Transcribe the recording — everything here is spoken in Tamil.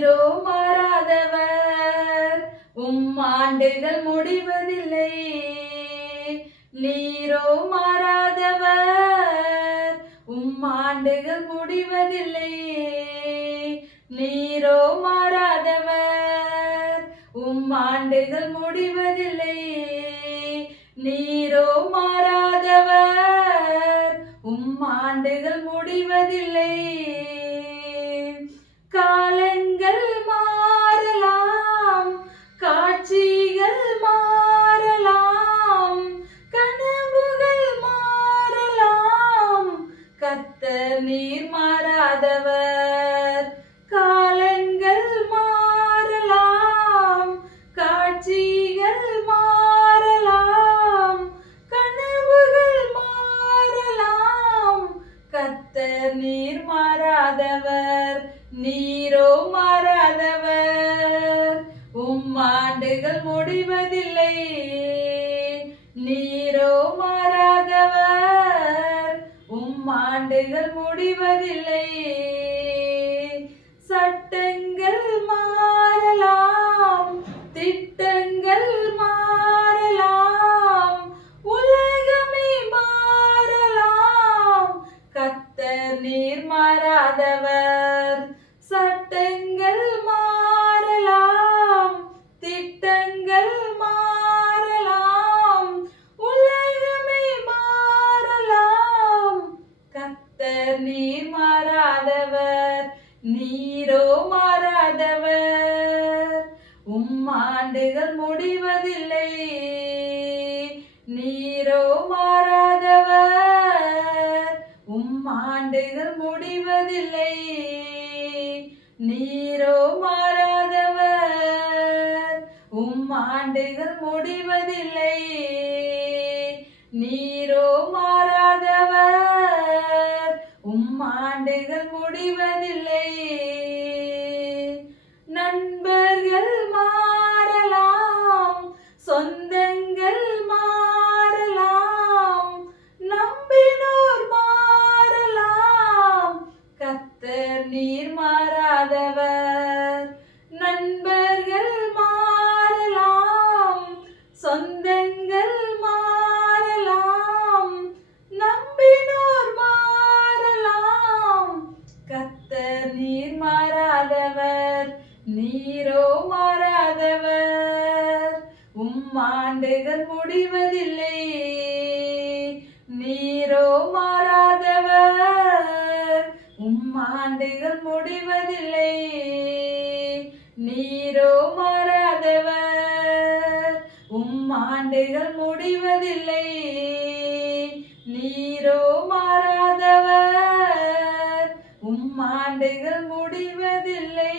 நீரோ மாறாதவர் ஆண்டுகள் முடிவதில்லை. நீரோ மாறாதவர் ஆண்டுகள் முடிவதில்லை. நீரோ மாறாதவர் ஆண்டுகள் முடிவதில்லை. நீரோ மாறாதவர் ஆண்டுகள் முடிவதில்லை. காலங்கள் மாறலாம், காட்சிகள் மாறலாம், கனவுகள் மாறலாம், கர்த்தர் நீர் மாறாதவர். காலங்கள் மாறலாம், காட்சிகள் மாறலாம், கனவுகள் மாறலாம், கர்த்தர் நீர் மாறாதவர். நீரோ மாறாதவர் ஆண்டுகள் முடிவதில்லை. நீரோ மாறாதவர் ஆண்டுகள் முடிவதில்லை. சட்டங்கள் மாறலாம், திட்டங்கள் மாறலாம், உலகமே மாறலாம், கர்த்தர் நீர் மாறாதவர். சட்டங்கள் மாறலாம், திட்டங்கள் மாறலாம், உலகமே மாறலாம், கர்த்தர் நீர் மாறாதவர். நீரோ மாறாதவர் ஆண்டுகள் முடிவதில்லை. நீரோ மாறாதவர் ஆண்டுகள் முடிவதில்லை. நீரோ மாறாதவர் ஆண்டுகள் முடிவதில்லை. நீரோ மாறாதவர் ஆண்டுகள் முடிவதில்லை. நண்பர்கள் மாறலாம், சொந்தங்கள் மாறலாம், நம்பினோர் மாறலாம், கர்த்தர் நீர் மாறாதவர். நண்பர்கள் மாறலாம், சொந்தங்கள் மாறலாம், நம்பினோர் மாறலாம், கர்த்தர் நீர் மாறாதவர். நீரோ மாறாதவர் ஆண்டுகள் முடிவதில்லை. நீரோ மாறாதவர் ஆண்டுகள் முடிவதில்லை. நீரோ மாறாதவர் ஆண்டுகள் முடிவதில்லை. நீரோ மாறாதவர் ஆண்டுகள் முடிவதில்லை.